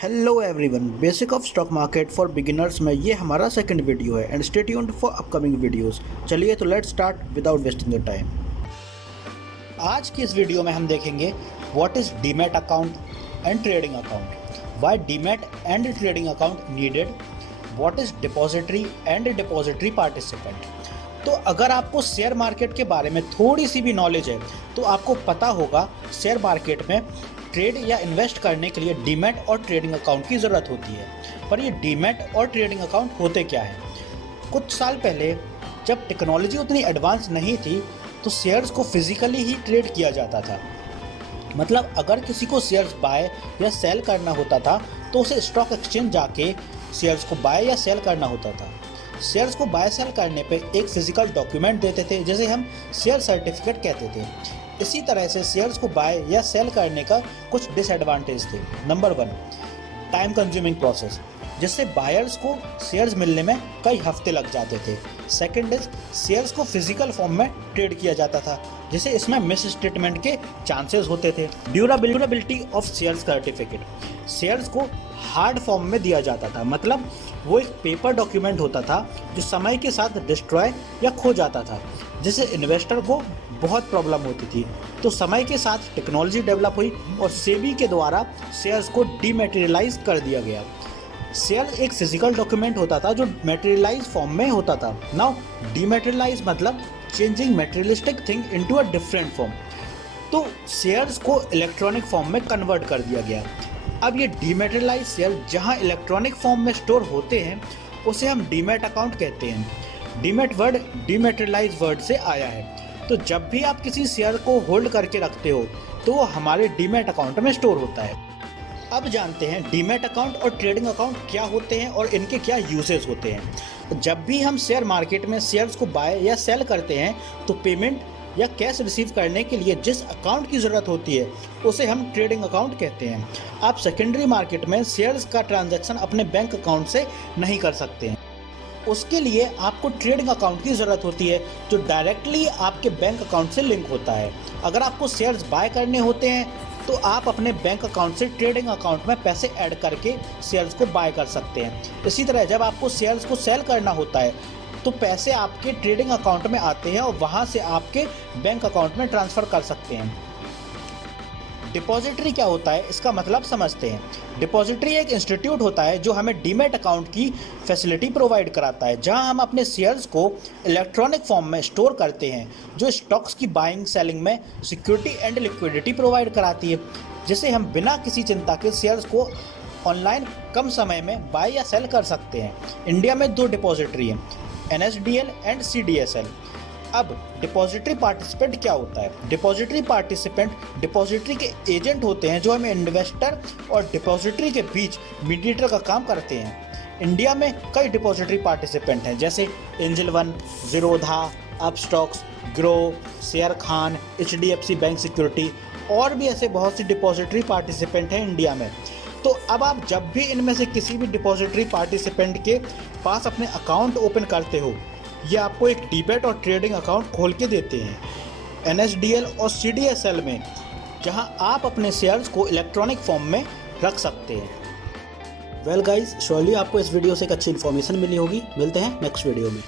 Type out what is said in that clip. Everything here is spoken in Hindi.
Hello everyone, basic of stock market for beginners में ये हमारा सेकंड वीडियो है and stay tuned for upcoming videos. चलिए तो let's start without wasting the time. आज की इस वीडियो में हम देखेंगे what is demat account and trading account, why demat and trading account needed, what is depository and depository participant. तो अगर आपको शेयर मार्केट के बारे में थोड़ी सी भी नॉलेज है तो आपको पता होगा शेयर मार्केट में ट्रेड या इन्वेस्ट करने के लिए डीमैट और ट्रेडिंग अकाउंट की ज़रूरत होती है। पर ये डीमैट और ट्रेडिंग अकाउंट होते क्या है? कुछ साल पहले जब टेक्नोलॉजी उतनी एडवांस नहीं थी तो शेयर्स को फिजिकली ही ट्रेड किया जाता था। मतलब अगर किसी को शेयर्स बाय या सेल करना होता था तो उसे स्टॉक एक्सचेंज जाके शेयर्स को बाय या सेल करना होता था। शेयर्स को बाय सेल करने पे एक फिजिकल डॉक्यूमेंट देते थे जिसे हम शेयर सर्टिफिकेट कहते थे। इसी तरह से शेयर्स को बाय या सेल करने का कुछ डिसएडवांटेज थे। नंबर 1, टाइम कंज्यूमिंग प्रोसेस, जिससे बायर्स को शेयर्स मिलने में कई हफ्ते लग जाते थे। सेकंड इज, शेयर्स को फिजिकल फॉर्म में ट्रेड किया जाता था जिसे इसमें मिस स्टेटमेंट के चांसेस होते थे। Durability of shares certificate, shares को हार्ड फॉर्म में दिया जाता था, मतलब वो एक पेपर डॉक्यूमेंट होता था जो समय के साथ डिस्ट्रॉय या खो जाता था, जिससे इन्वेस्टर को बहुत प्रॉब्लम होती थी। तो समय के साथ टेक्नोलॉजी डेवलप हुई और सेबी के द्वारा शेयर्स को डीमैटेरियलाइज कर दिया गया। शेयर एक फिजिकल डॉक्यूमेंट होता था जो मैटेरियलाइज फॉर्म में होता था। नाउ डीमैटेरियलाइज मतलब changing materialistic thing into a different form. तो शेयर्स को इलेक्ट्रॉनिक फॉर्म में कन्वर्ट कर दिया गया। अब ये डीमैटेरियलाइज शेयर जहां इलेक्ट्रॉनिक फॉर्म में स्टोर होते हैं उसे हम डीमैट अकाउंट कहते हैं। डीमैट वर्ड डीमैटेरियलाइज वर्ड से आया है। तो जब भी आप किसी शेयर को होल्ड करके रखते हो तो वो हमारे डीमैट अकाउंट में स्टोर होता है। अब जानते हैं डीमैट अकाउंट और ट्रेडिंग अकाउंट क्या होते हैं और इनके क्या यूजेस होते हैं। जब भी हम शेयर मार्केट में शेयर्स को बाय या सेल करते हैं तो पेमेंट या कैश रिसीव करने के लिए जिस अकाउंट की ज़रूरत होती है उसे हम ट्रेडिंग अकाउंट कहते हैं। आप सेकेंडरी मार्केट में शेयर्स का ट्रांजैक्शन अपने बैंक अकाउंट से नहीं कर सकते हैं। उसके लिए आपको ट्रेडिंग अकाउंट की ज़रूरत होती है जो डायरेक्टली आपके बैंक अकाउंट से लिंक होता है। अगर आपको शेयर्स बाय करने होते हैं तो आप अपने बैंक अकाउंट से ट्रेडिंग अकाउंट में पैसे ऐड करके शेयर्स को बाय कर सकते हैं। इसी तरह जब आपको शेयर्स को सेल करना होता है तो पैसे आपके ट्रेडिंग अकाउंट में आते हैं और वहां से आपके बैंक अकाउंट में ट्रांसफ़र कर सकते हैं। डिपॉजिटरी क्या होता है इसका मतलब समझते हैं। डिपॉजिटरी एक इंस्टीट्यूट होता है जो हमें डीमैट अकाउंट की फैसिलिटी प्रोवाइड कराता है, जहां हम अपने शेयर्स को इलेक्ट्रॉनिक फॉर्म में स्टोर करते हैं, जो स्टॉक्स की बाइंग सेलिंग में सिक्योरिटी एंड लिक्विडिटी प्रोवाइड कराती है, जिससे हम बिना किसी चिंता के शेयर्स को ऑनलाइन कम समय में बाय या सेल कर सकते हैं। इंडिया में 2 डिपॉजिटरी हैं, NSDL एंड CDSL। अब डिपॉजिटरी पार्टिसिपेंट क्या होता है? डिपॉजिटरी पार्टिसिपेंट डिपॉजिटरी के एजेंट होते हैं जो हमें इन्वेस्टर और डिपॉजिटरी के बीच मीडिएटर का काम करते हैं। इंडिया में कई डिपॉजिटरी पार्टिसिपेंट हैं जैसे angel one, Zerodha, Upstox, grow, share Khan, HDFC bank security और भी ऐसे बहुत सी डिपॉजिटरी पार्टिसिपेंट हैं इंडिया में। तो अब आप जब भी इनमें से किसी भी डिपॉजिटरी पार्टिसिपेंट के पास अपने अकाउंट ओपन करते हो, ये आपको एक डीमैट और ट्रेडिंग अकाउंट खोल के देते हैं NSDL और CDSL में, जहां आप अपने शेयर्स को इलेक्ट्रॉनिक फॉर्म में रख सकते हैं। वेल गाइस, श्योरली आपको इस वीडियो से एक अच्छी इन्फॉर्मेशन मिली होगी। मिलते हैं नेक्स्ट वीडियो में।